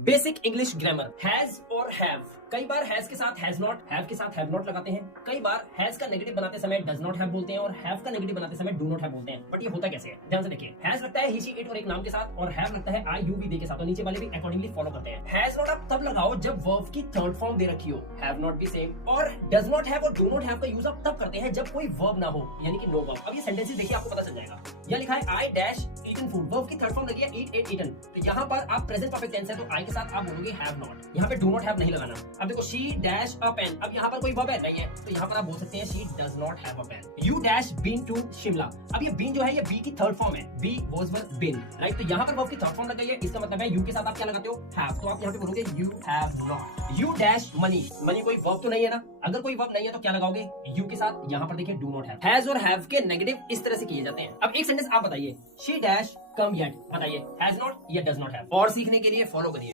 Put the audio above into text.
Basic English grammar, has और have. कई बार has के साथ हैज नॉट, हैव के साथ हैव नॉट लगाते हैं। कई बार हैज का नेगेटिव बनाते समय डज नॉट हैव बोलते हैं और हैव का नेगेटिव बनाते समय डू नॉट हैव बोलते हैं। बट ये होता कैसे है, ध्यान से देखिए। हैज लगता है ही शी इट और एक नाम के साथ, और हैव लगता है आई यू वी दे के साथ, और नीचे वाले भी अकॉर्डिंगली फॉलो करते हैं। हैज नॉट आप तब लगाओ जब वर्ब की थर्ड फॉर्म दे रखी हो, हैव नॉट भी सेम। और डज नॉट हैव और डू नॉट हैव का यूज आप तब करते हैं जब कोई वर्ब ना हो, यानी कि नो वर्ब। अब ये सेंटेंसेस देखिए, आपको पता चल जाएगा। यहाँ लिखा है I dash eaten food, verb की थर्ड फॉर्म लगी है ईट एट ईटन, तो यहाँ पर आप प्रेजेंट परफेक्ट टेंस है तो आई के साथ आप बोलोगे हैव नॉट, यहाँ पे डू नॉट हैव नहीं लगाना। अब देखो शी डैश अ पेन, अब यहाँ पर कोई वर्ब है नहीं है, तो यहाँ पर आप बोल सकते हैं she does not have a pen. You dash been to Shimla, अब ये बीन जो है ये बी की थर्ड फॉर्म है, be was were been, right. तो यहाँ पर वर्ब की थर्ड फॉर्म लग गई है, इसका मतलब है यू के साथ आप क्या लगाते हो, हैव, तो आप यहाँ पे बोलोगे you have not. You dash money, money कोई वर्ब तो नहीं है ना, अगर कोई वर्ब नहीं है तो क्या लगाओगे, यू के साथ। यहाँ पर देखिए डू नॉट हैव। हैज और हैव के नेगेटिव इस तरह से किए जाते हैं। अब एक सेंटेंस आप बताइए, शी डैश कम येट, बताइए हैज नॉट या डज नॉट हैव। और सीखने के लिए फॉलो करिए।